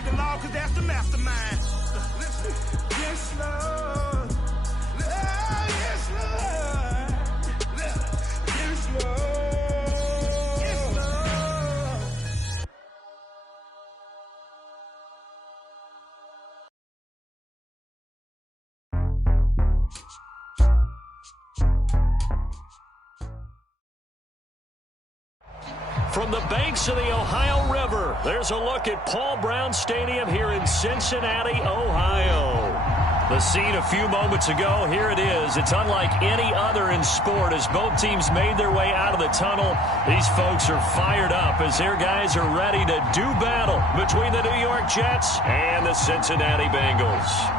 break the law because that's the mastermind. Yes, Lord. Yes, Lord. Yes, Lord. Yes, Lord. From the banks of the Ohio River, there's a look at Paul Brown Stadium here in Cincinnati, Ohio. The scene a few moments ago, here it is. It's unlike any other in sport as both teams made their way out of the tunnel. These folks are fired up as their guys are ready to do battle between the New York Jets and the Cincinnati Bengals.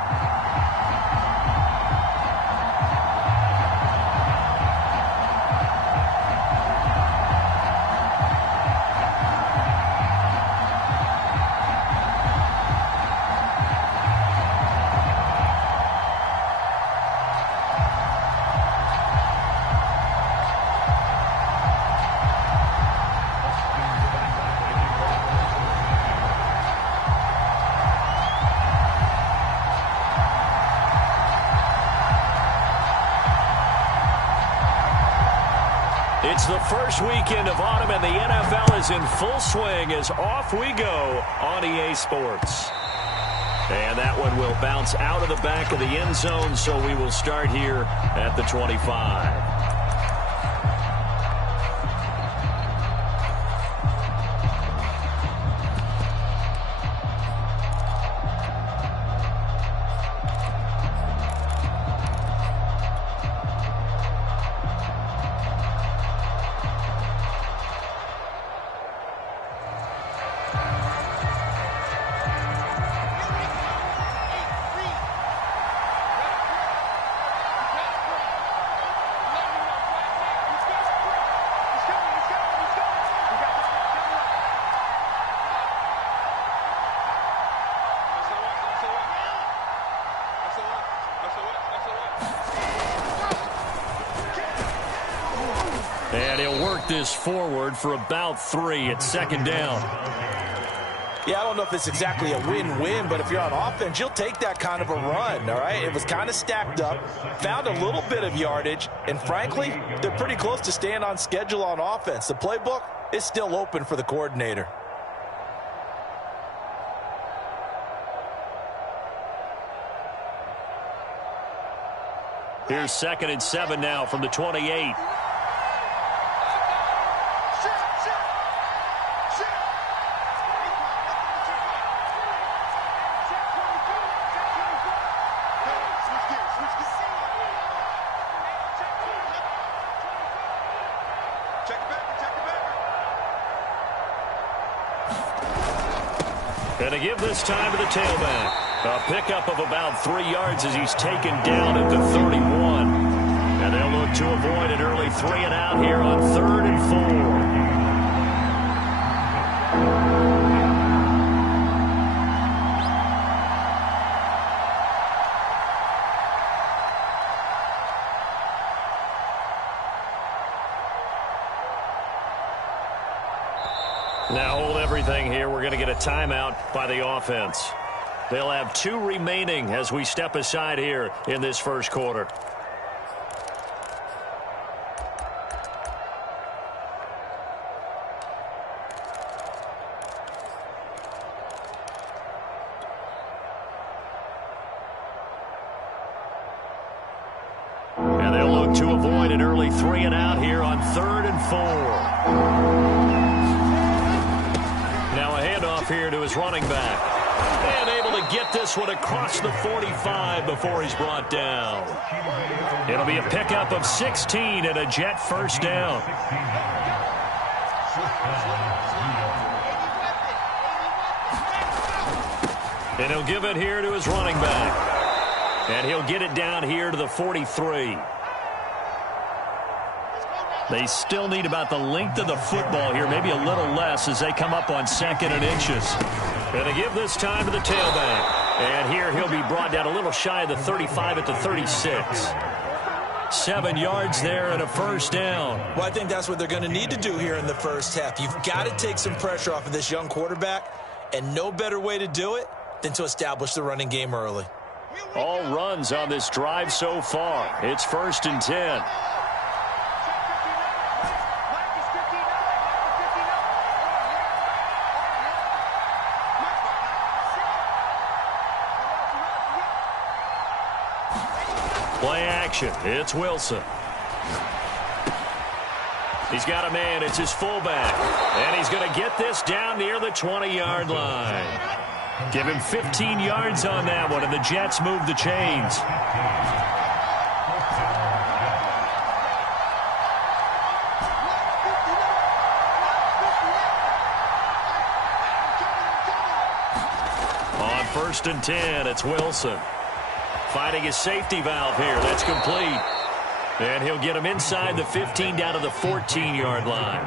It's the first weekend of autumn, and the NFL is in full swing as off we go on EA Sports. And that one will bounce out of the back of the end zone, so we will start here at the 25. And he'll work this forward for about 3 at second down. Yeah, I don't know if it's exactly a win-win, but if you're on offense, you'll take that kind of a run, all right? It was kind of stacked up, found a little bit of yardage, and frankly, they're pretty close to staying on schedule on offense. The playbook is still open for the coordinator. Here's 2nd and 7 now from the 28. And to give this time to the tailback. A pickup of about 3 yards as he's taken down at the 31. And they'll look to avoid an early 3 and out here on 3rd and 4. Now hold everything here. We're going to get a timeout by the offense. They'll have 2 remaining as we step aside here in this first quarter. And they'll look to avoid an early 3 and out here on 3rd and 4. Here to his running back. And able to get this one across the 45 before he's brought down. It'll be a pickup of 16 and a Jet first down. And he'll give it here to his running back. And he'll get it down here to the 43. They still need about the length of the football here, maybe a little less as they come up on 2nd and inches. And to give this time to the tailback. And here he'll be brought down a little shy of the 35 at the 36. 7 yards there and a first down. Well, I think that's what they're going to need to do here in the first half. You've got to take some pressure off of this young quarterback And no better way to do it than to establish the running game early. All runs on this drive so far. It's 1st and 10. Play action. It's Wilson. He's got a man. It's his fullback. And he's going to get this down near the 20-yard line. Give him 15 yards on that one, and the Jets move the chains. On 1st and 10, it's Wilson. Finding his safety valve here. That's complete. And he'll get him inside the 15 down to the 14-yard line.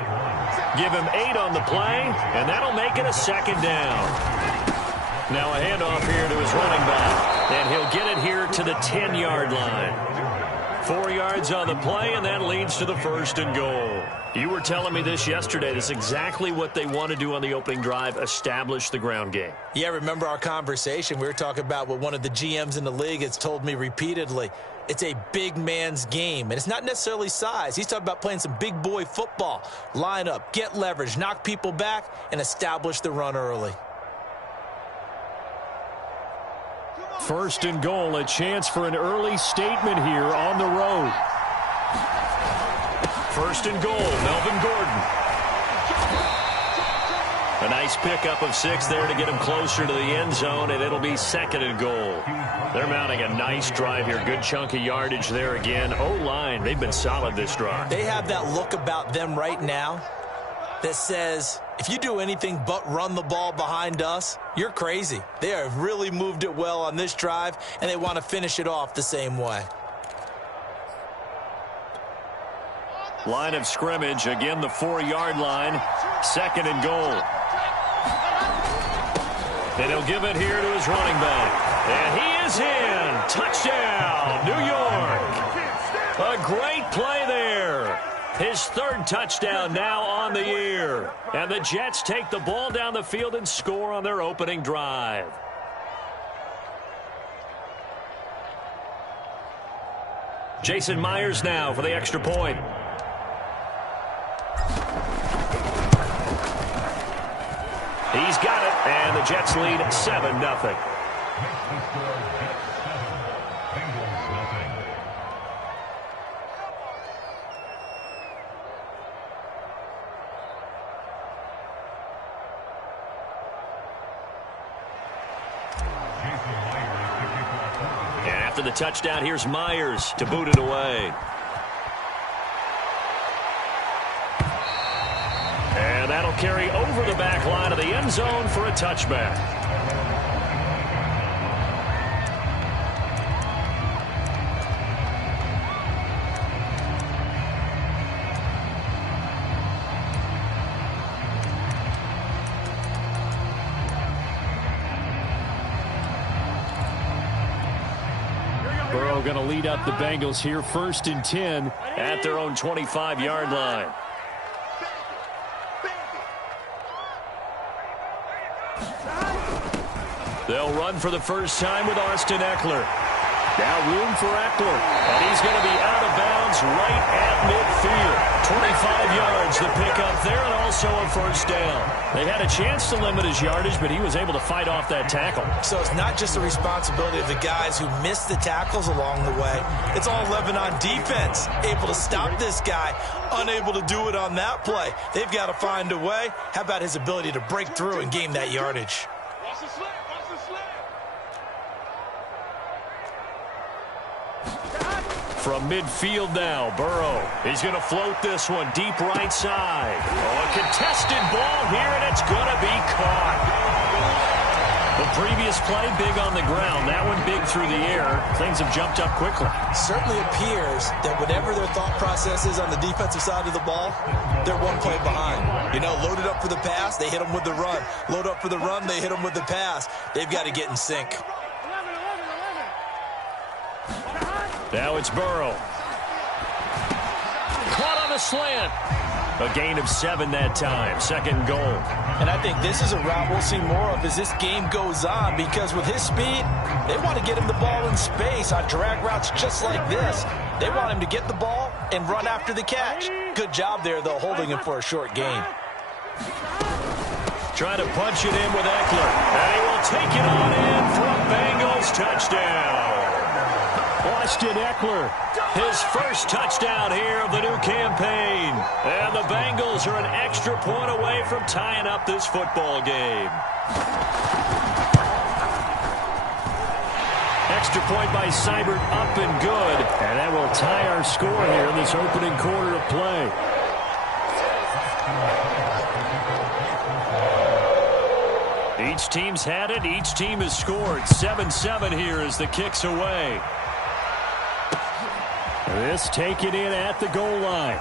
Give him 8 on the play, and that'll make it a 2nd down. Now a handoff here to his running back, and he'll get it here to the 10-yard line. 4 yards on the play, and that leads to the 1st and goal. You were telling me this yesterday. This is exactly what they want to do on the opening drive, establish the ground game. Yeah, remember our conversation. We were talking about what one of the GMs in the league has told me repeatedly. It's a big man's game, and it's not necessarily size. He's talking about playing some big boy football. Line up, get leverage, knock people back, and establish the run early. 1st and goal, a chance for an early statement here on the road. 1st and goal, Melvin Gordon. A nice pickup of 6 there to get him closer to the end zone, and it'll be 2nd and goal. They're mounting a nice drive here. Good chunk of yardage there again. O-line, they've been solid this drive. They have that look about them right now that says, if you do anything but run the ball behind us, you're crazy. They have really moved it well on this drive, and they want to finish it off the same way. Line of scrimmage, again the 4-yard line. 2nd and goal. And he'll give it here to his running back. And he is in. Touchdown, New York. A great play there. His 3rd touchdown now on the year. And the Jets take the ball down the field and score on their opening drive. Jason Myers now for the extra point. He's got it, and the Jets lead 7-0. And after the touchdown, here's Myers to boot it away. And that'll carry over the back line of the end zone for a touchback. Burrow going to lead up the Bengals here, 1st and 10 at their own 25-yard line. They'll run for the first time with Austin Eckler. Now room for Eckler, and he's going to be out of bounds right at midfield. 25 yards the pickup there, and also a 1st down. They had a chance to limit his yardage, but he was able to fight off that tackle. So it's not just the responsibility of the guys who missed the tackles along the way. It's all 11 on defense, able to stop this guy, unable to do it on that play. They've got to find a way. How about his ability to break through and gain that yardage? From midfield now, Burrow. He's going to float this one deep right side. Oh, a contested ball here, and it's going to be caught. The previous play, big on the ground. That one big through the air. Things have jumped up quickly. Certainly appears that whatever their thought process is on the defensive side of the ball, they're one play behind. You know, loaded up for the pass, they hit them with the run. Load up for the run, they hit them with the pass. They've got to get in sync. Now it's Burrow. Caught on the slant. A gain of 7 that time. Second goal. And I think this is a route we'll see more of as this game goes on, because with his speed, they want to get him the ball in space on drag routes just like this. They want him to get the ball and run after the catch. Good job there, though, holding him for a short gain. Trying to punch it in with Eckler. And he will take it on in for a Bengals touchdown. Austin Eckler, his first touchdown here of the new campaign. And the Bengals are an extra point away from tying up this football game. Extra point by Seibert, up and good. And that will tie our score here in this opening quarter of play. Each team's had it. Each team has scored. 7-7 here as the kick's away. This taken in at the goal line.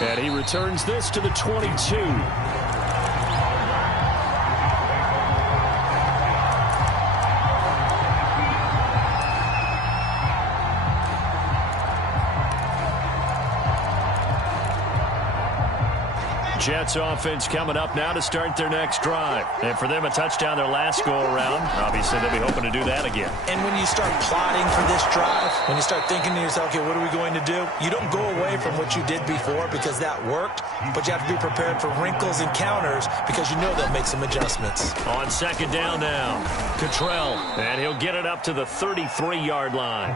And he returns this to the 22. Jets offense coming up now to start their next drive. And for them, a touchdown their last go-around. Obviously, they'll be hoping to do that again. And when you start plotting for this drive, when you start thinking to yourself, okay, what are we going to do? You don't go away from what you did before because that worked, but you have to be prepared for wrinkles and counters because you know they'll make some adjustments. On second down now, Cottrell, and he'll get it up to the 33-yard line.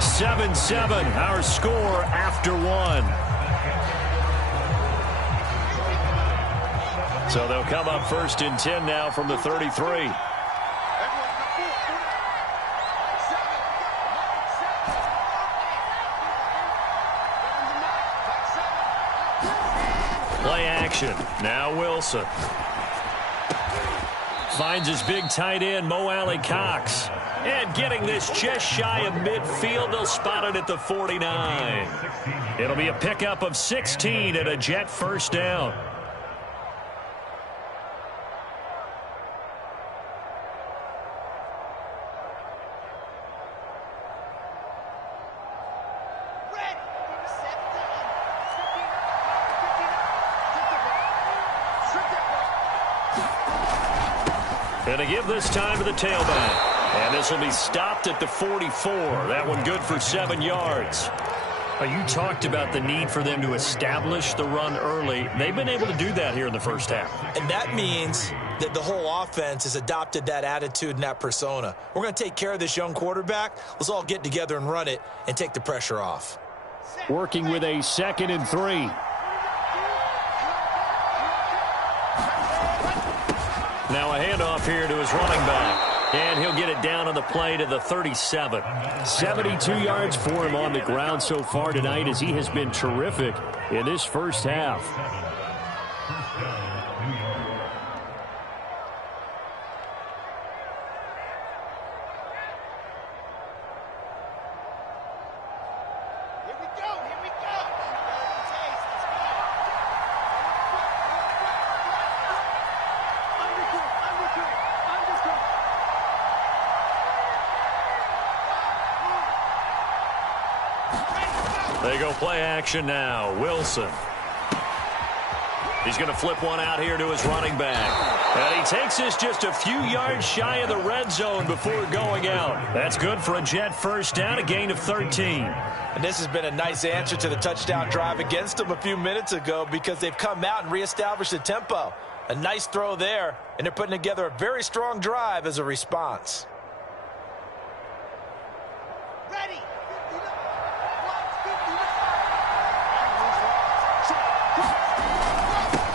7-7, our score after one. So they'll come up first and 10 now from the 33. Play action. Now Wilson. Finds his big tight end, Mo Alley-Cox. And getting this just shy of midfield, they'll spot it at the 49. It'll be a pickup of 16 and a Jet first down. And to give this time to the tailback. And this will be stopped at the 44. That one good for 7 yards. You talked about the need for them to establish the run early. They've been able to do that here in the first half. And that means that the whole offense has adopted that attitude and that persona. We're going to take care of this young quarterback. Let's all get together and run it and take the pressure off. Working with a 2nd and 3. Now a handoff here to his running back. And he'll get it down on the play to the 37. 72 yards for him on the ground so far tonight as he has been terrific in this first half. They go play action now. Wilson. He's going to flip one out here to his running back. And he takes this just a few yards shy of the red zone before going out. That's good for a Jet first down, a gain of 13. And this has been a nice answer to the touchdown drive against them a few minutes ago because they've come out and reestablished the tempo. A nice throw there, and they're putting together a very strong drive as a response.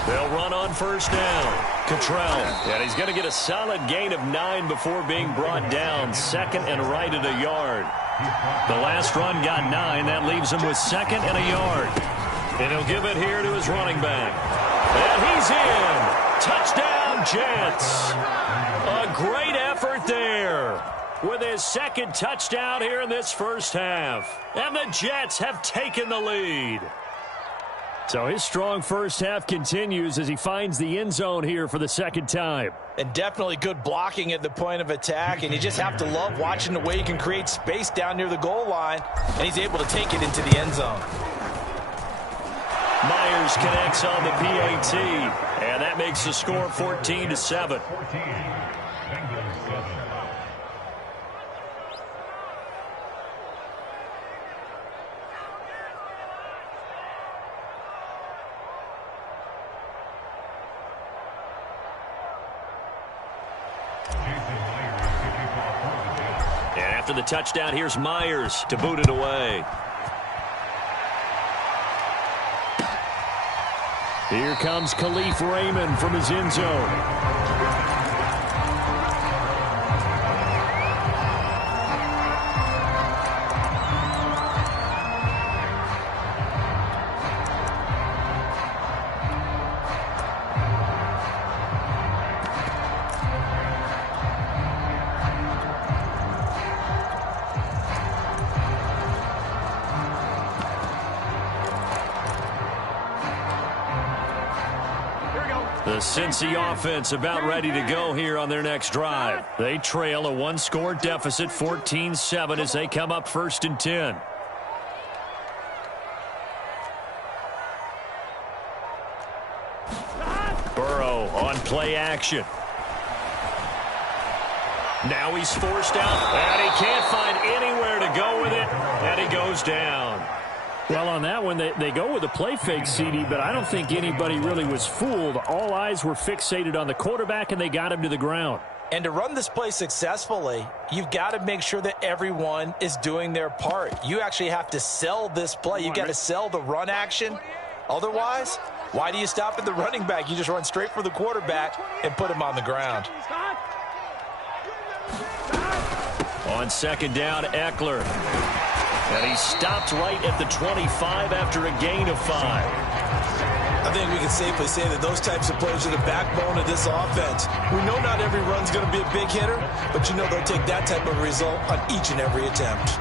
They'll run on first down. Cottrell, and he's going to get a solid gain of 9 before being brought down. 2nd and right at a yard. The last run got 9. That leaves him with 2nd and a yard. And he'll give it here to his running back. And he's in. Touchdown, Jets. A great effort there with his 2nd touchdown here in this first half. And the Jets have taken the lead. So his strong first half continues as he finds the end zone here for the second time. And definitely good blocking at the point of attack, and you just have to love watching the way he can create space down near the goal line, and he's able to take it into the end zone. Myers connects on the PAT, and that makes the score 14-7. And after the touchdown, here's Myers to boot it away. Here comes Khalif Raymond from his end zone. The Cincy offense about ready to go here on their next drive. They trail a one-score deficit, 14-7, as they come up 1st and 10. Burrow on play action. Now he's forced out, and he can't find anywhere to go with it, and he goes down. Well, on that one, they go with a play fake, CD, but I don't think anybody really was fooled. All eyes were fixated on the quarterback, and they got him to the ground. And to run this play successfully, you've got to make sure that everyone is doing their part. You actually have to sell this play. You've got to sell the run action. Otherwise, why do you stop at the running back? You just run straight for the quarterback and put him on the ground. On 2nd down, Eckler. And he stopped right at the 25 after a gain of 5. I think we can safely say that those types of plays are the backbone of this offense. We know not every run's going to be a big hitter, but you know they'll take that type of result on each and every attempt.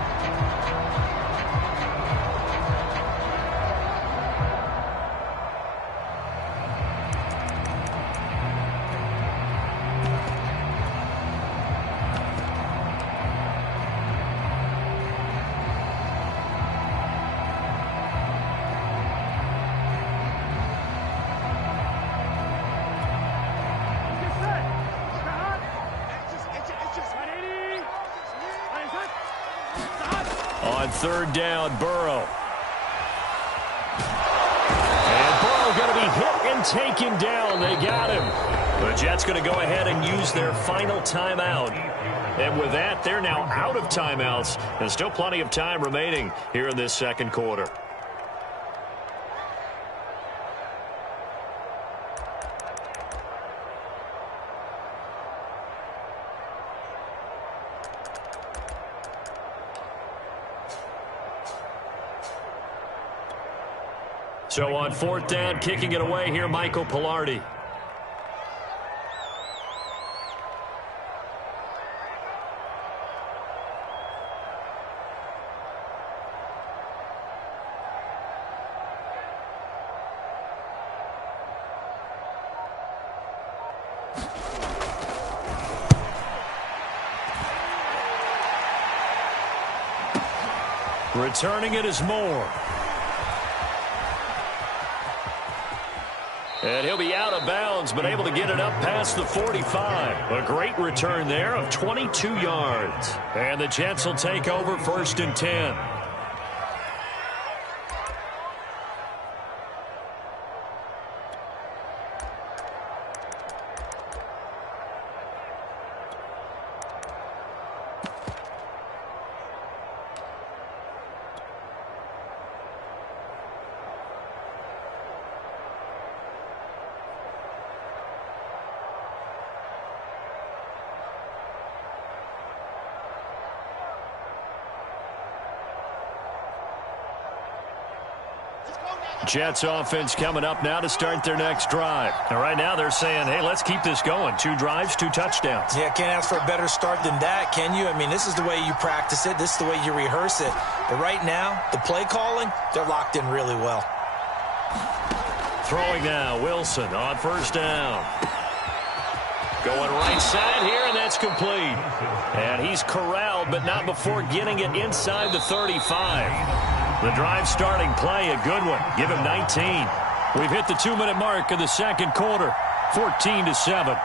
On 3rd down, Burrow. And Burrow going to be hit and taken down. They got him. The Jets going to go ahead and use their final timeout. And with that, they're now out of timeouts. And still plenty of time remaining here in this 2nd quarter. So on 4th down, kicking it away here, Michael Pilardi. Returning it is Moore. And he'll be out of bounds, but able to get it up past the 45. A great return there of 22 yards. And the Jets will take over 1st and 10. Jets offense coming up now to start their next drive. And right now they're saying, hey, let's keep this going. 2 drives, 2 touchdowns. Yeah, can't ask for a better start than that, can you? I mean, this is the way you practice it. This is the way you rehearse it. But right now, the play calling, they're locked in really well. Throwing now, Wilson on first down. Going right side here, and that's complete. And he's corralled, but not before getting it inside the 35. The drive starting play, a good one. Give him 19. We've hit the 2-minute mark of the second quarter, 14-7.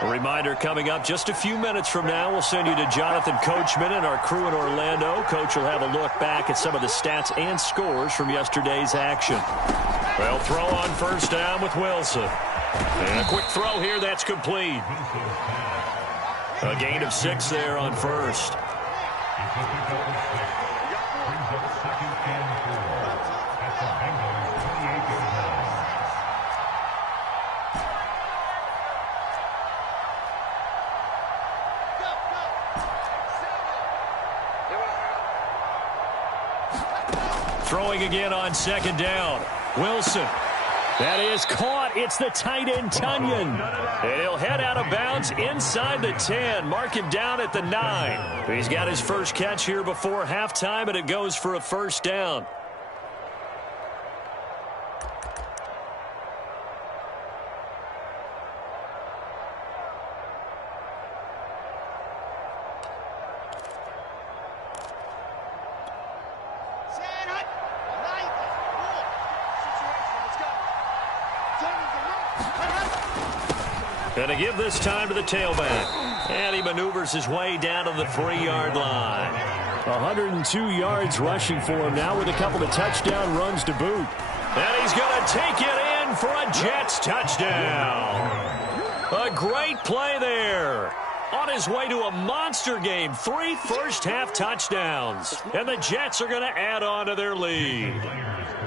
A reminder coming up just a few minutes from now. We'll send you to Jonathan Coachman and our crew in Orlando. Coach will have a look back at some of the stats and scores from yesterday's action. Well, throw on first down with Wilson. And a quick throw here, that's complete. A gain of 6 there on first. Throwing again on second down. Wilson. That is caught. It's the tight end, Tunyon. And he'll head out of bounds inside the 10. Mark him down at the 9. He's got his first catch here before halftime, and it goes for a first down. Going to give this time to the tailback. And he maneuvers his way down to the 3-yard line. 102 yards rushing for him now with a couple of touchdown runs to boot. And he's going to take it in for a Jets touchdown. A great play there. On his way to a monster game. 3 first-half touchdowns. And the Jets are going to add on to their lead.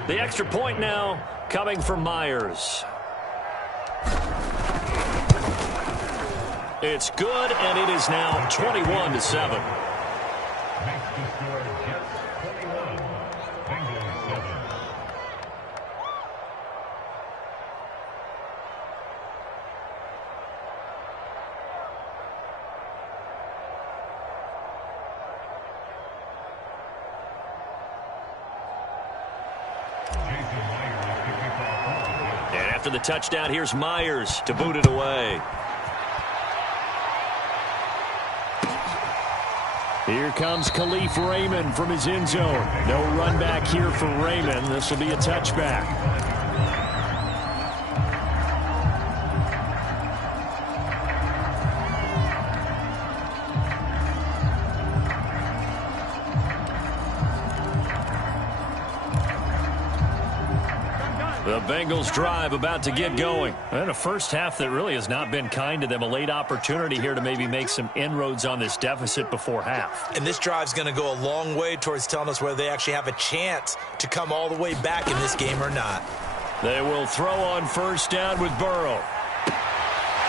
The extra point now coming from Myers. It's good, and it is now 21-7. And after the touchdown, here's Myers to boot it away. Here comes Khalif Raymond from his end zone. No run back here for Raymond. This will be a touchback. The Bengals drive about to get going. And a first half that really has not been kind to them. A late opportunity here to maybe make some inroads on this deficit before half. And this drive's going to go a long way towards telling us whether they actually have a chance to come all the way back in this game or not. They will throw on first down with Burrow.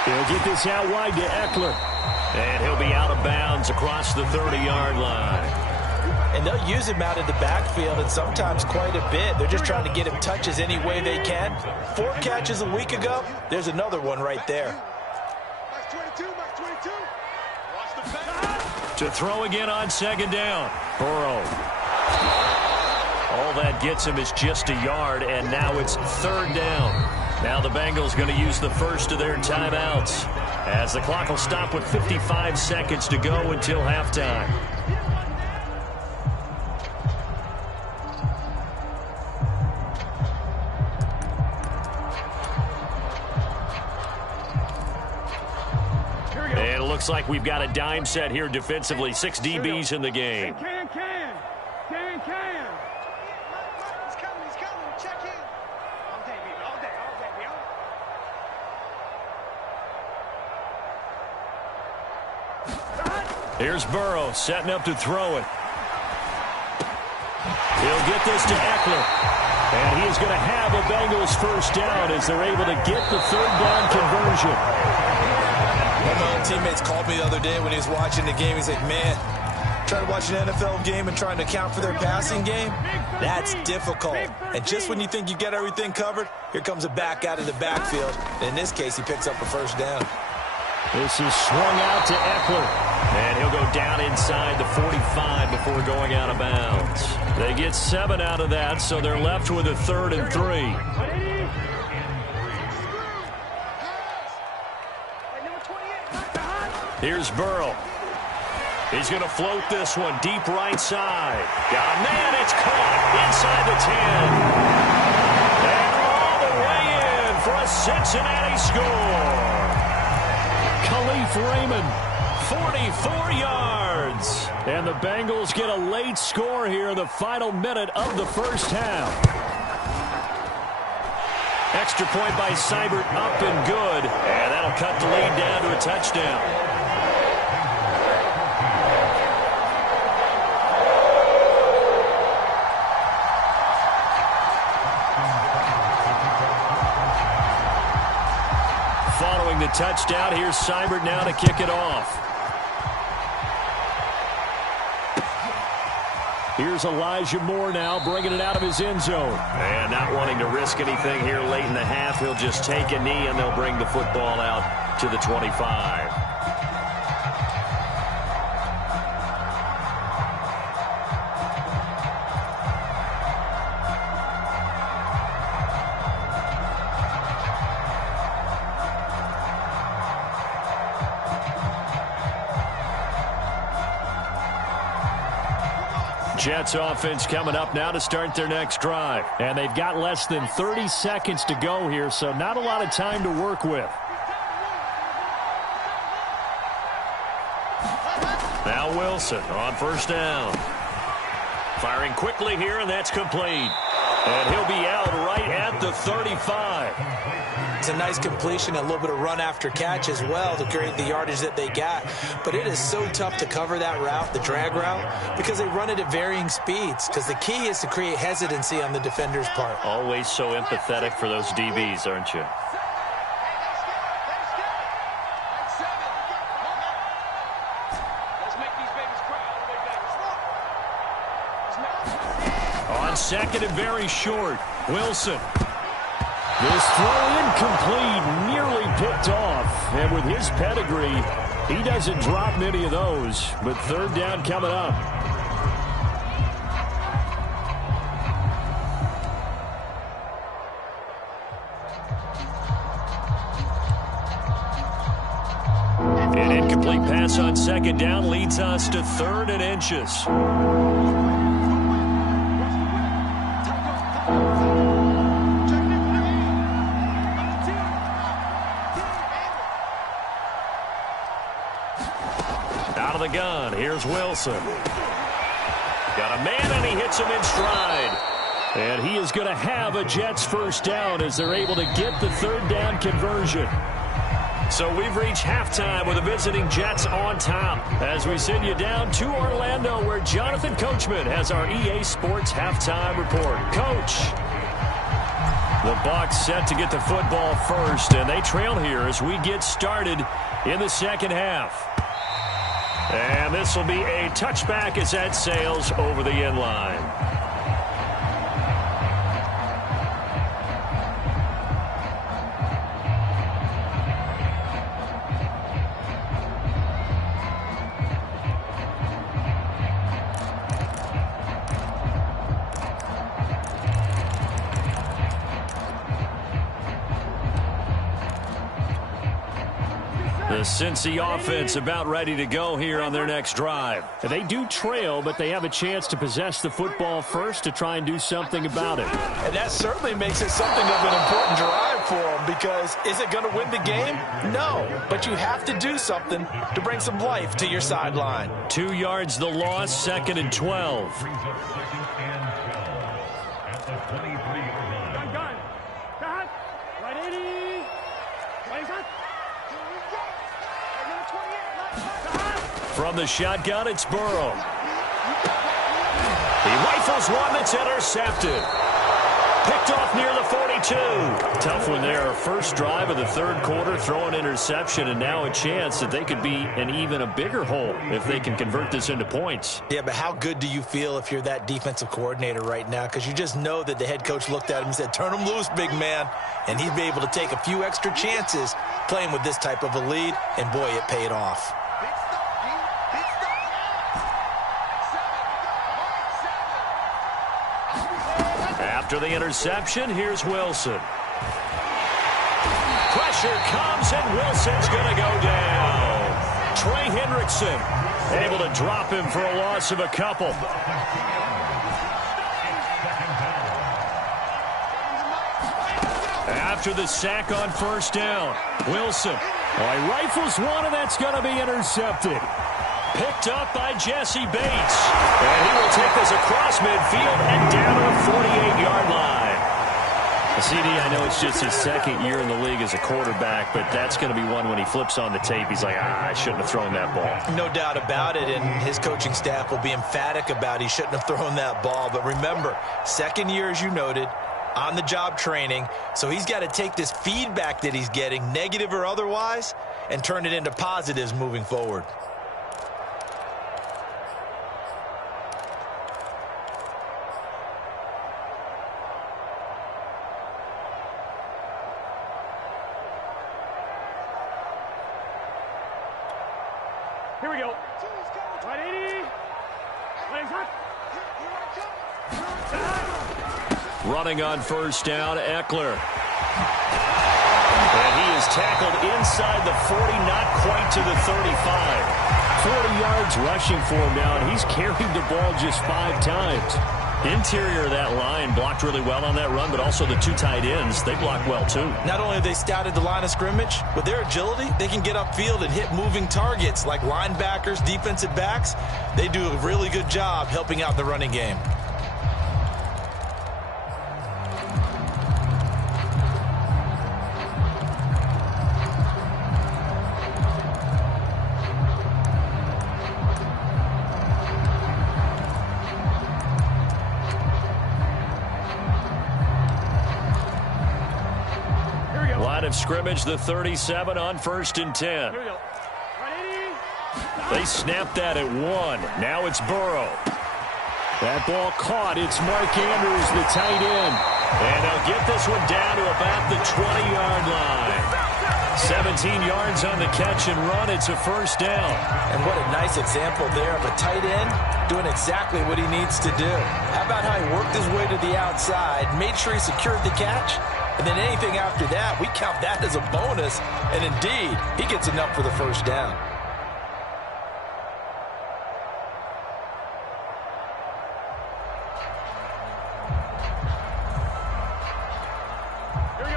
He'll get this out wide to Eckler. And he'll be out of bounds across the 30-yard line. And they'll use him out in the backfield, and sometimes quite a bit. They're just trying to get him touches any way they can. 4 catches a week ago. There's another one right there. To throw again on second down. Burrow. All that gets him is just a yard, and now it's third down. Now the Bengals going to use the first of their timeouts, as the clock will stop with 55 seconds to go until halftime. And it looks like we've got a dime set here defensively. 6 DBs in the game. Can. He's coming. Check in. All day, baby. All day, Here's Burrow setting up to throw it. He'll get this to Eckler. And he is going to have a Bengals first down as they're able to get the third down conversion. One of my old teammates called me the other day when he was watching the game. He's like, man, Try to watch an NFL game and trying to account for their passing game? That's difficult. And just when you think you get everything covered, here comes a back out of the backfield. And in this case, he picks up a first down. This is swung out to Eckler. And he'll go down inside the 45 before going out of bounds. They get 7 out of that, so they're left with a 3rd and 3. Here's Burrow. He's going to float this one deep right side. Got a man. It's caught inside the 10. And all the way in for a Cincinnati score. Khalif Raymond, 44 yards. And the Bengals get a late score here in the final minute of the first half. Extra point by Seibert, up and good. And that'll cut the lead down to a touchdown. Following the touchdown, here's Seibert now to kick it off. Here's Elijah Moore now, bringing it out of his end zone. And not wanting to risk anything here late in the half, he'll just take a knee and they'll bring the football out to the 25. Jets offense coming up now to start their next drive. And they've got less than 30 seconds to go here, so not a lot of time to work with. Now Wilson on first down. Firing quickly here, and that's complete. And he'll be out right at the 35. It's a nice completion, a little bit of run after catch as well to create the yardage that they got. But it is so tough to cover that route, the drag route, because they run it at varying speeds. Because the key is to create hesitancy on the defender's part. Always so empathetic for those DBs, aren't you? On second and very short, Wilson. This throw incomplete, nearly picked off. And with his pedigree, he doesn't drop many of those. But third down coming up. An incomplete pass on second down leads us to 3rd and inches. Gun. Here's Wilson. Got a man, and he hits him in stride. And he is going to have a Jets first down as they're able to get the 3rd down conversion. So we've reached halftime with the visiting Jets on top as we send you down to Orlando where Jonathan Coachman has our EA Sports halftime report. Coach. The Bucs set to get the football first, and they trail here as we get started in the second half. And this will be a touchback as that sails over the end line. The Cincy offense about ready to go here on their next drive. They do trail, but they have a chance to possess the football first to try and do something about it. And that certainly makes it something of an important drive for them because is it going to win the game? No, but you have to do something to bring some life to your sideline. 2 yards the loss, 2nd and 12. From the shotgun, it's Burrow. He rifles one that's intercepted. Picked off near the 42. Tough one there. First drive of the third quarter, throw an interception, and now a chance that they could be in even a bigger hole if they can convert this into points. Yeah, but how good do you feel if you're that defensive coordinator right now? Because you just know that the head coach looked at him and said, turn him loose, big man. And he'd be able to take a few extra chances playing with this type of a lead, and boy, it paid off. After the interception, here's Wilson. Pressure comes, and Wilson's going to go down. Trey Hendrickson able to drop him for a loss of a couple. After the sack on first down, Wilson. Well, he rifles one, and that's going to be intercepted. Picked up by Jesse Bates. And he will take this across midfield and down to the 48-yard line. CD, I know it's just his second year in the league as a quarterback, but that's going to be one when he flips on the tape. He's like, I shouldn't have thrown that ball. No doubt about it, and his coaching staff will be emphatic about he shouldn't have thrown that ball. But remember, second year, as you noted, on-the-job training, so he's got to take this feedback that he's getting, negative or otherwise, and turn it into positives moving forward. Here we go. Right 80. Running on first down, Eckler. And he is tackled inside the 40, not quite to the 35. 40 yards rushing for him now, and he's carried the ball just 5 times. Interior of that line blocked really well on that run, but also the 2 tight ends, they blocked well too. Not only have they scouted the line of scrimmage, with their agility, they can get upfield and hit moving targets like linebackers, defensive backs. They do a really good job helping out the running game. Of scrimmage, the 37 on 1st and 10. They snapped that at 1. Now it's Burrow. That ball caught. It's Mark Andrews, the tight end. And they'll get this one down to about the 20-yard line. 17 yards on the catch and run. It's a first down. And what a nice example there of a tight end doing exactly what he needs to do. How about how he worked his way to the outside, made sure he secured the catch, and then anything after that, we count that as a bonus. And indeed, he gets enough for the first down.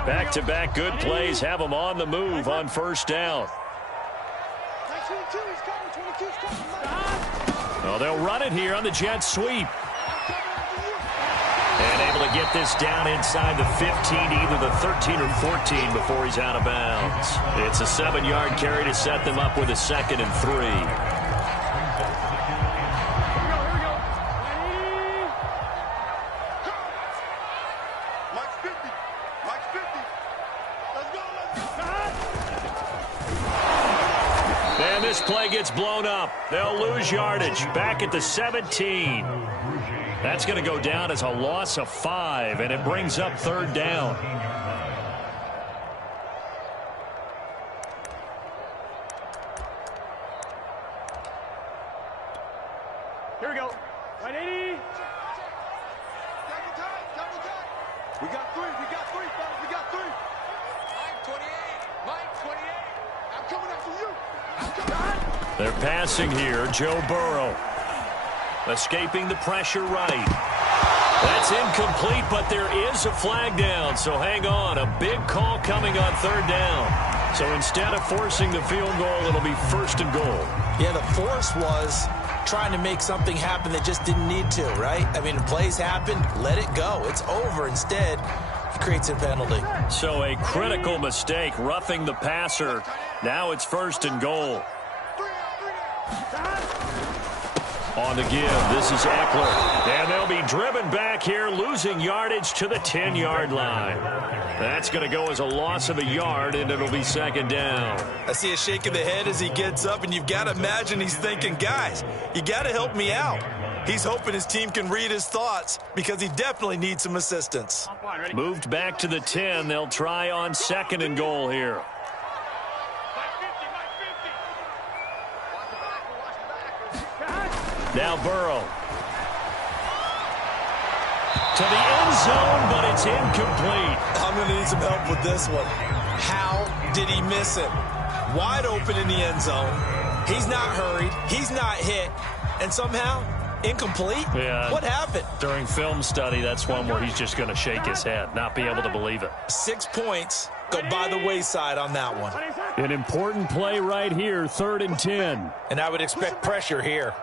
Back-to-back good plays have them on the move on first down. Oh, they'll run it here on the jet sweep. And able to get this down inside the 15, either the 13 or 14 before he's out of bounds. It's a 7-yard carry to set them up with a 2nd and 3. And this play gets blown up. They'll lose yardage. Back at the 17. That's going to go down as a loss of 5, and it brings up 3rd down. Here we go. Right 80. We got 3. We got 3, fellas. We got 3. Mike 28. Mike 28. I'm coming after you. I'm coming. They're passing here. Joe Burrow. Escaping the pressure right. That's incomplete, but there is a flag down, so hang on. A big call coming on 3rd down. So instead of forcing the field goal, it'll be 1st and goal. Yeah, the force was trying to make something happen that just didn't need to, right? I mean, plays happen, let it go. It's over. Instead, it creates a penalty. So a critical mistake, roughing the passer. Now it's 1st and goal. On the give, this is Eckler. And they'll be driven back here, losing yardage to the 10-yard line. That's going to go as a loss of a yard, and it'll be second down. I see a shake of the head as he gets up, and you've got to imagine he's thinking, guys, you got to help me out. He's hoping his team can read his thoughts because he definitely needs some assistance. Moved back to the 10. They'll try on second and goal here. Now Burrow. To the end zone, but it's incomplete. I'm going to need some help with this one. How did he miss it? Wide open in the end zone. He's not hurried. He's not hit. And somehow, incomplete? Yeah. What happened? During film study, that's one where he's just going to shake his head, not be able to believe it. 6 points go by the wayside on that one. An important play right here, 3rd and 10. And I would expect pressure here.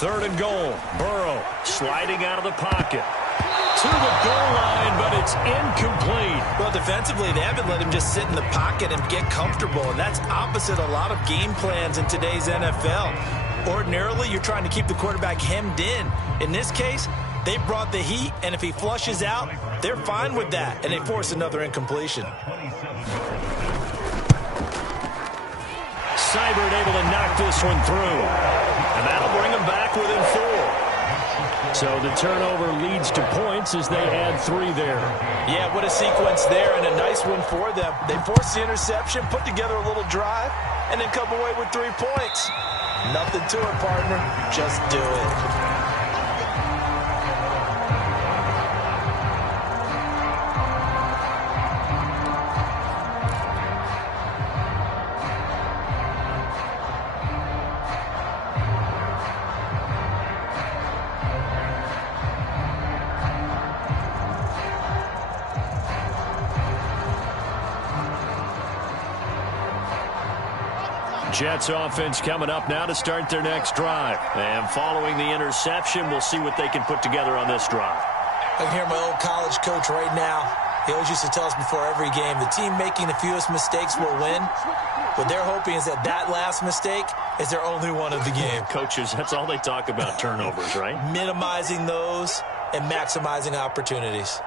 3rd and goal. Burrow sliding out of the pocket. To the goal line, but it's incomplete. Well, defensively, they haven't let him just sit in the pocket and get comfortable, and that's opposite a lot of game plans in today's NFL. Ordinarily, you're trying to keep the quarterback hemmed in. In this case, they brought the heat, and if he flushes out, they're fine with that, and they force another incompletion. Seibert able to knock this one through. And that'll bring them back within 4. So the turnover leads to points as they add 3 there. Yeah, what a sequence there, and a nice one for them. They force the interception, put together a little drive, and then come away with 3 points. Nothing to it, partner. Just do it. Jets offense coming up now to start their next drive. And following the interception, we'll see what they can put together on this drive. I can hear my old college coach right now. He always used to tell us before every game, the team making the fewest mistakes will win. What they're hoping is that that last mistake is their only one of the game. Coaches, that's all they talk about, turnovers, right? Minimizing those and maximizing opportunities.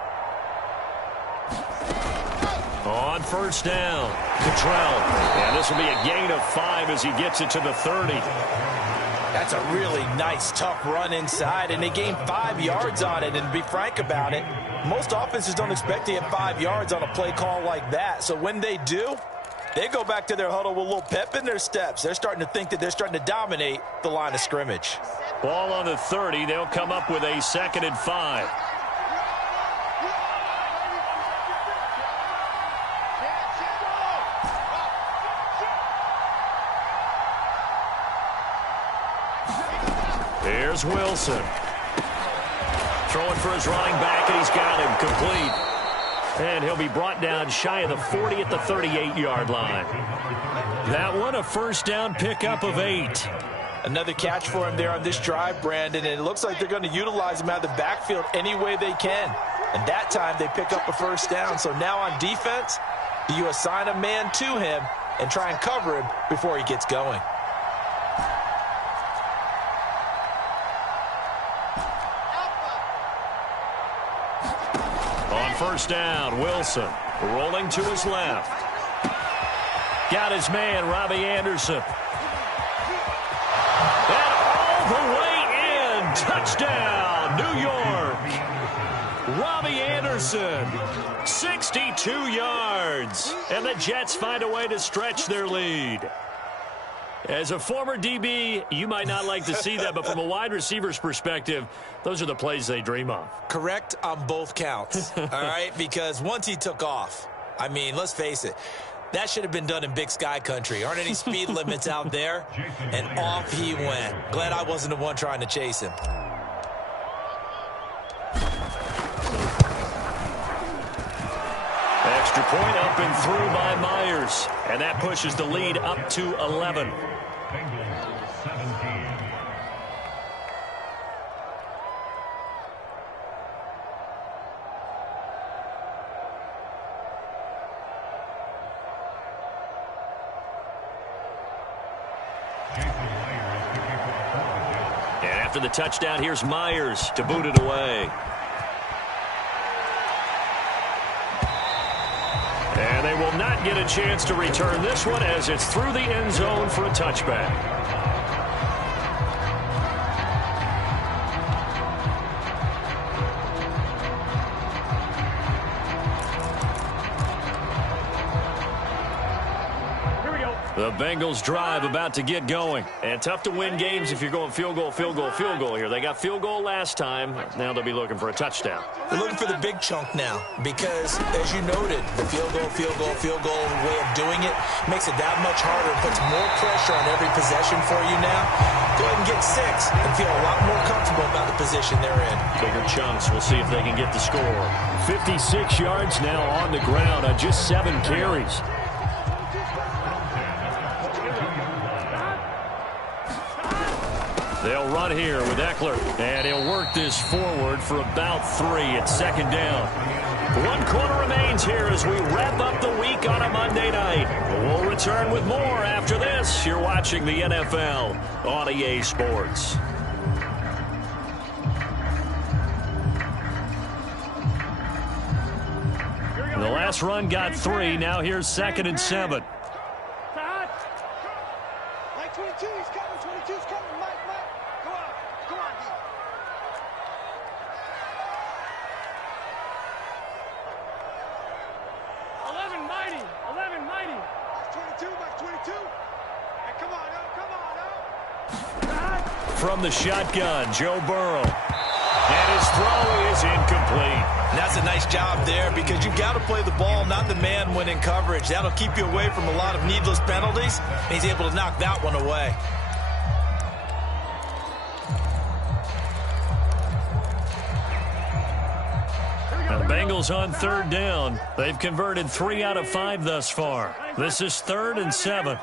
On first down, Cottrell. And this will be a gain of 5 as he gets it to the 30. That's a really nice, tough run inside, and they gained 5 yards on it. And to be frank about it, most offenses don't expect to get 5 yards on a play call like that. So when they do, they go back to their huddle with a little pep in their steps. They're starting to think that they're starting to dominate the line of scrimmage. Ball on the 30. They'll come up with a 2nd and 5. Here's Wilson. Throwing for his running back, and he's got him complete. And he'll be brought down shy of the 40 at the 38-yard line. That one, a first down pickup of 8. Another catch for him there on this drive, Brandon, and it looks like they're going to utilize him out of the backfield any way they can. And that time they pick up a first down. So now on defense, you assign a man to him and try and cover him before he gets going. First down, Wilson rolling to his left. Got his man, Robbie Anderson. And all the way in. Touchdown, New York. Robbie Anderson, 62 yards. And the Jets find a way to stretch their lead. As a former DB, you might not like to see that, but from a wide receiver's perspective, those are the plays they dream of. Correct on both counts, all right? Because once he took off, I mean, let's face it, that should have been done in Big Sky country. Aren't any speed limits out there? And off he went. Glad I wasn't the one trying to chase him. Extra point up and through by Myers. And that pushes the lead up to 11. After the touchdown, here's Myers to boot it away. And they will not get a chance to return this one as it's through the end zone for a touchback. The Bengals drive about to get going. And tough to win games if you're going field goal, field goal, field goal here. They got field goal last time. Now they'll be looking for a touchdown. They're looking for the big chunk now because, as you noted, the field goal way of doing it makes it that much harder. Puts more pressure on every possession for you now. Go ahead and get 6 and feel a lot more comfortable about the position they're in. Bigger chunks. We'll see if they can get the score. 56 yards now on the ground on just 7 carries. They'll run here with Eckler, and he'll work this forward for about 3 at second down. 1 quarter remains here as we wrap up the week on a Monday night. We'll return with more after this. You're watching the NFL on EA Sports. The last run got 3. Now here's 2nd and 7. Mike 22, he's coming. 22's coming. Mike. Go on, D. 11 mighty. Mike 22. Hey, come on, out. From the shotgun, Joe Burrow. And his throw is incomplete. And that's a nice job there because you've got to play the ball, not the man when in coverage. That'll keep you away from a lot of needless penalties, and he's able to knock that one away. And the Bengals on 3rd down. They've converted 3 out of 5 thus far. This is 3rd and 7.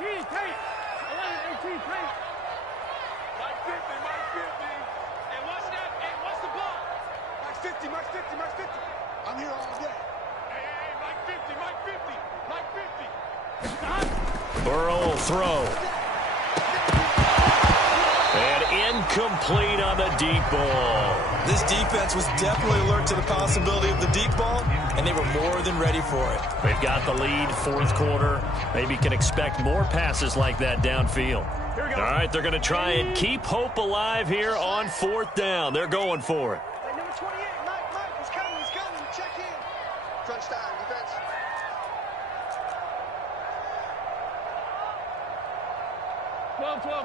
I'm here all day. Hey, Mike 50. Burrow will throw. And incomplete on the deep ball. This defense was definitely alert to the possibility of the deep ball, and they were more than ready for it. They've got the lead, 4th quarter. Maybe can expect more passes like that downfield. All right, they're going to try and keep hope alive here on 4th down. They're going for it. Hey, number 28, Mike, he's coming. Check in. Crunch time, defense.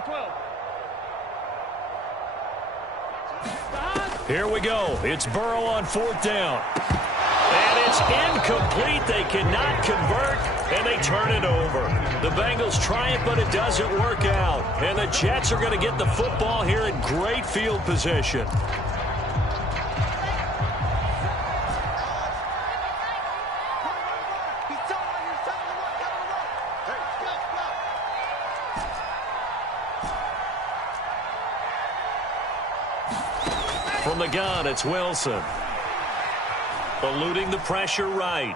Twelve. Here we go. It's Burrow on 4th down. And it's incomplete. They cannot convert, and they turn it over. The Bengals try it, but it doesn't work out. And the Jets are going to get the football here in great field position. From the gun, it's Wilson. Eluding the pressure right.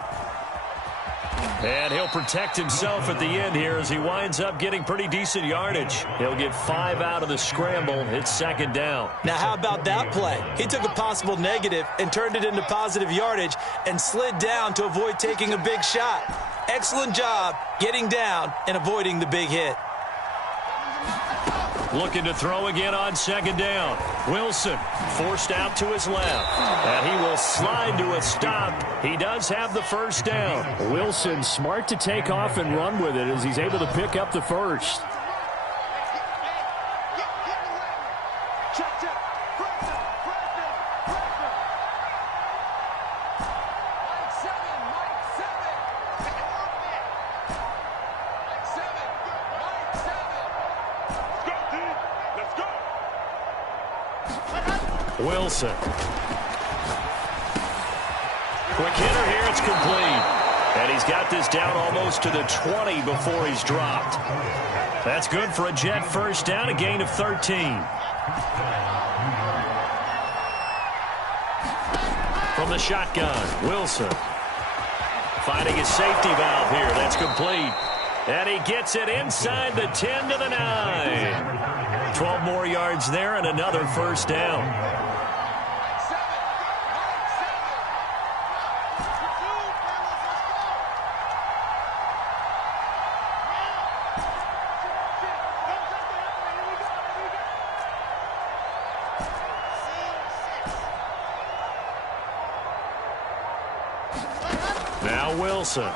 And he'll protect himself at the end here as he winds up getting pretty decent yardage. He'll get 5 out of the scramble. It's 2nd down. Now, how about that play? He took a possible negative and turned it into positive yardage and slid down to avoid taking a big shot. Excellent job getting down and avoiding the big hit. Looking to throw again on 2nd down. Wilson forced out to his left. And he will slide to a stop. He does have the 1st down. Wilson smart to take off and run with it as he's able to pick up the 1st. Wilson. Quick hitter here. It's complete. And he's got this down almost to the 20 before he's dropped. That's good for a Jet 1st down, a gain of 13. From the shotgun, Wilson. Finding his safety valve here. That's complete. And he gets it inside the 10 to the 9. 12 more yards there and another first down. Now Wilson.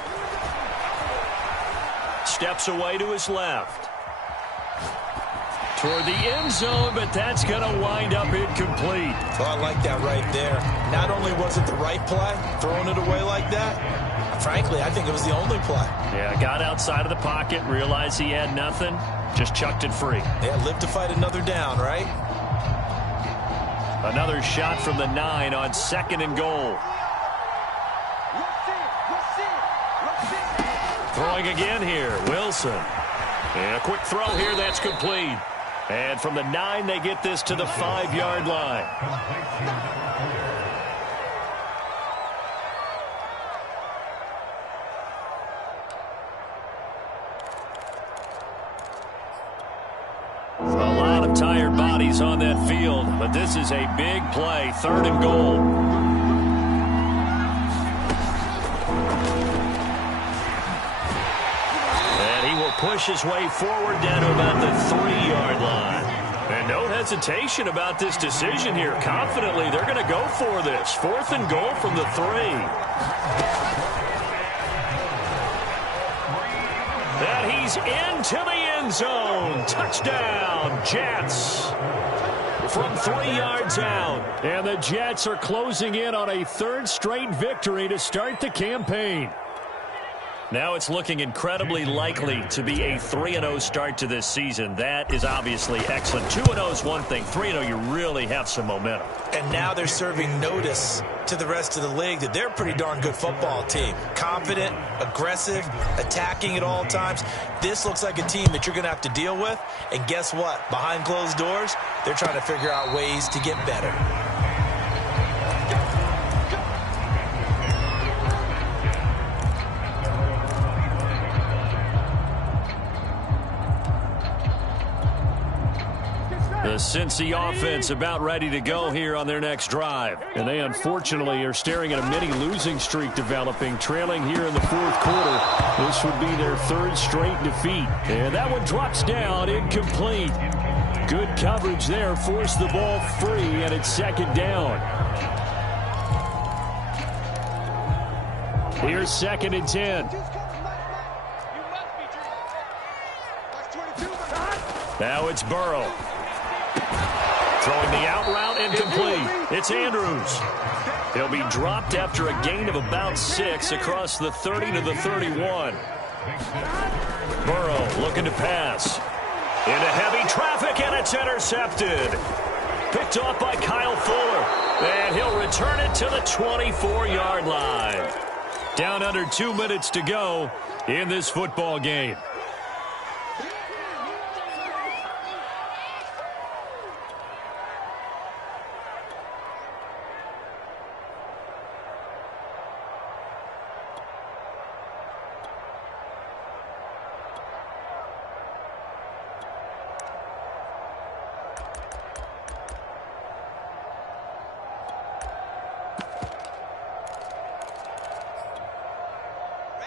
Steps away to his left. Toward the end zone, but that's going to wind up incomplete. Well, I like that right there. Not only was it the right play, throwing it away like that, frankly, I think it was the only play. Yeah, got outside of the pocket, realized he had nothing, just chucked it free. Yeah, live to fight another down, right? Another shot from the 9 on 2nd and goal. Throwing again here, Wilson. And a quick throw here, that's complete. And from the 9, they get this to the 5-yard line. A lot of tired bodies on that field, but this is a big play, 3rd and goal. Push his way forward down to about the 3-yard line. And no hesitation about this decision here. Confidently, they're going to go for this. 4th and goal from the 3. And he's into the end zone. Touchdown, Jets. From 3 yards out. And the Jets are closing in on a 3rd straight victory to start the campaign. Now it's looking incredibly likely to be a 3-0 start to this season. That is obviously excellent. 2-0 is one thing. 3-0, you really have some momentum. And now they're serving notice to the rest of the league that they're a pretty darn good football team. Confident, aggressive, attacking at all times. This looks like a team that you're going to have to deal with. And guess what? Behind closed doors, they're trying to figure out ways to get better. The Cincy offense about ready to go here on their next drive. And they unfortunately are staring at a mini losing streak developing, trailing here in the 4th quarter. This would be their 3rd straight defeat. And that one drops down, incomplete. Good coverage there, forced the ball free, and it's 2nd down. Here's 2nd and 10. Now it's Burrow. Throwing the out route incomplete. It's Andrews. He'll be dropped after a gain of about 6 across the 30 to the 31. Burrow looking to pass. Into heavy traffic, and it's intercepted. Picked off by Kyle Fuller. And he'll return it to the 24-yard line. Down under 2 minutes to go in this football game.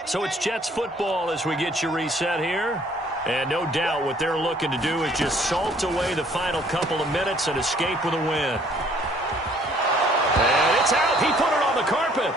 So it's Jets football as we get you reset here. And no doubt what they're looking to do is just salt away the final couple of minutes and escape with a win. And it's out. He put it on the carpet.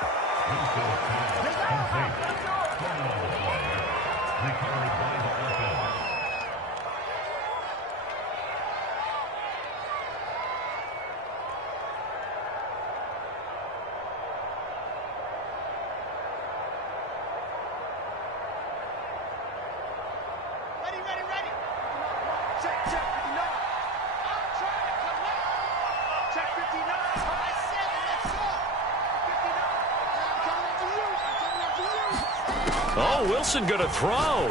Oh, Wilson going to throw.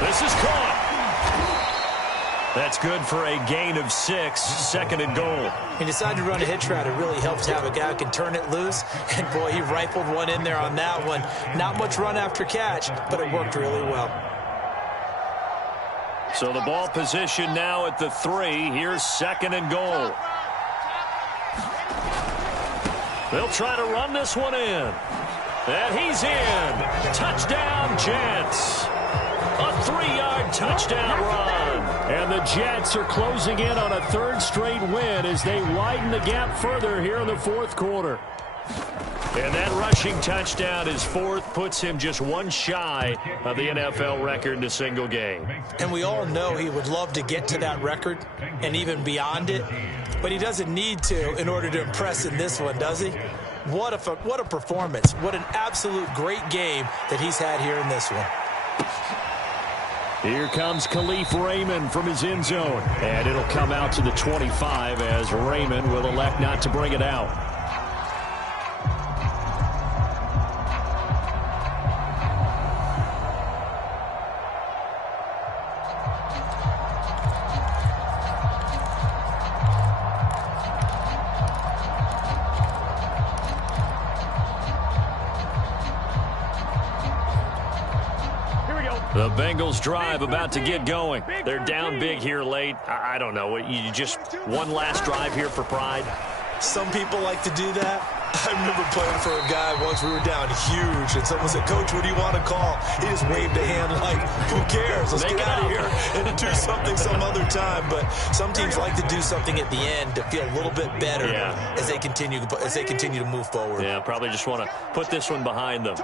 This is caught. That's good for a gain of 6, 2nd and goal. He decided to run a hitch route. It really helps to have a guy who can turn it loose. And, boy, he rifled one in there on that one. Not much run after catch, but it worked really well. So the ball position now at the 3. Here's 2nd and goal. They'll try to run this one in. And he's in. Touchdown, Jets. A 3-yard touchdown run. And the Jets are closing in on a 3rd straight win as they widen the gap further here in the 4th quarter. And that rushing touchdown, his 4th, puts him just one shy of the NFL record in a single game. And we all know he would love to get to that record and even beyond it, but he doesn't need to in order to impress in this one, does he? What a performance. What an absolute great game that he's had here in this one. Here comes Khalif Raymond from his end zone. And it'll come out to the 25 as Raymond will elect not to bring it out. The Bengals drive about to get going. They're down big here late. I don't know. You just one last drive here for pride? Some people like to do that. I remember playing for a guy once. We were down huge, and someone said, "Coach, what do you want to call?" He just waved a hand like, "Who cares? Let's get out of here and do something some other time." But some teams like to do something at the end to feel a little bit better as they continue to move forward. Yeah, probably just want to put this one behind them.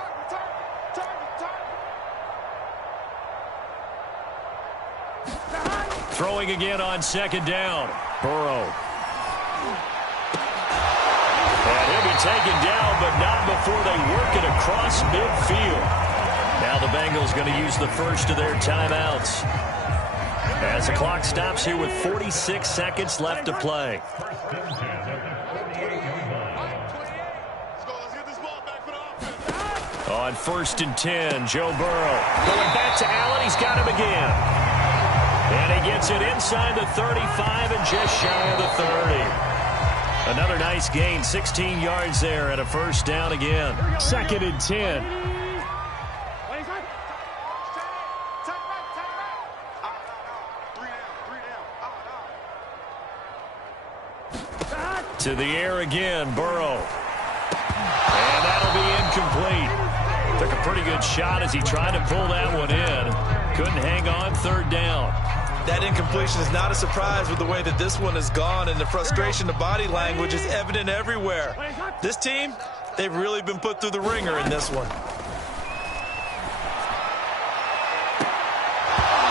Throwing again on 2nd down. Burrow. And he'll be taken down, but not before they work it across midfield. Now the Bengals going to use the first of their timeouts as the clock stops here with 46 seconds left to play. On 1st and 10, Joe Burrow going back to Allen. He's got him again. And he gets it inside the 35 and just shy of the 30. Another nice gain, 16 yards there and a 1st down again. 2nd and 10. To the air again, Burrow. And that'll be incomplete. Took a pretty good shot as he tried to pull that one in. Couldn't hang on, 3rd down. That incompletion is not a surprise with the way that this one has gone, and the frustration, the body language is evident everywhere. This team, they've really been put through the ringer in this one.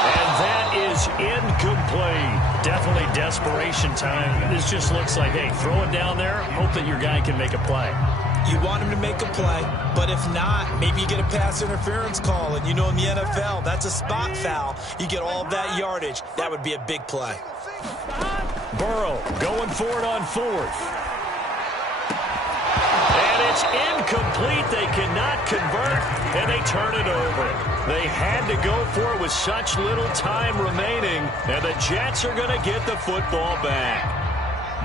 And that is incomplete. Definitely desperation time. This just looks like, hey, throw it down there, hope that your guy can make a play. You want him to make a play, but if not, maybe you get a pass interference call. And you know in the NFL, that's a spot foul. You get all of that yardage. That would be a big play. Burrow going for it on 4th. And it's incomplete. They cannot convert, and they turn it over. They had to go for it with such little time remaining, and the Jets are going to get the football back.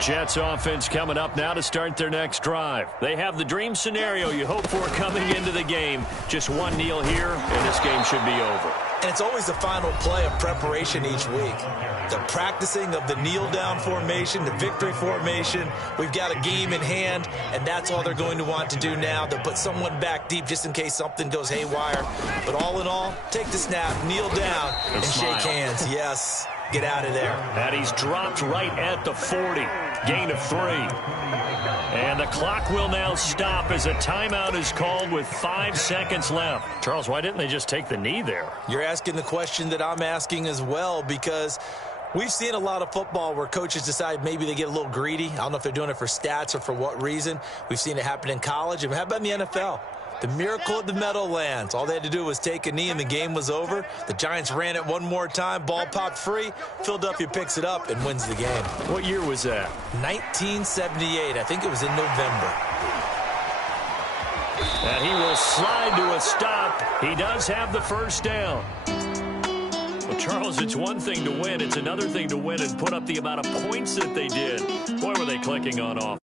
Jets offense coming up now to start their next drive. They have the dream scenario you hope for coming into the game. Just one kneel here, and this game should be over. And it's always the final play of preparation each week. The practicing of the kneel-down formation, the victory formation. We've got a game in hand, and that's all they're going to want to do now, to put someone back deep just in case something goes haywire. But all in all, take the snap, kneel down, and shake hands. Yes, get out of there. And he's dropped right at the 40. Gain of 3. And the clock will now stop as a timeout is called with 5 seconds left. Charles, why didn't they just take the knee there? You're asking the question that I'm asking as well, because we've seen a lot of football where coaches decide maybe they get a little greedy. I don't know if they're doing it for stats or for what reason. We've seen it happen in college. And how about in the NFL? The miracle at the Meadowlands. All they had to do was take a knee and the game was over. The Giants ran it one more time. Ball popped free. Philadelphia picks it up and wins the game. What year was that? 1978. I think it was in November. And he will slide to a stop. He does have the 1st down. Well, Charles, it's one thing to win. It's another thing to win and put up the amount of points that they did. Boy, were they clicking on offense.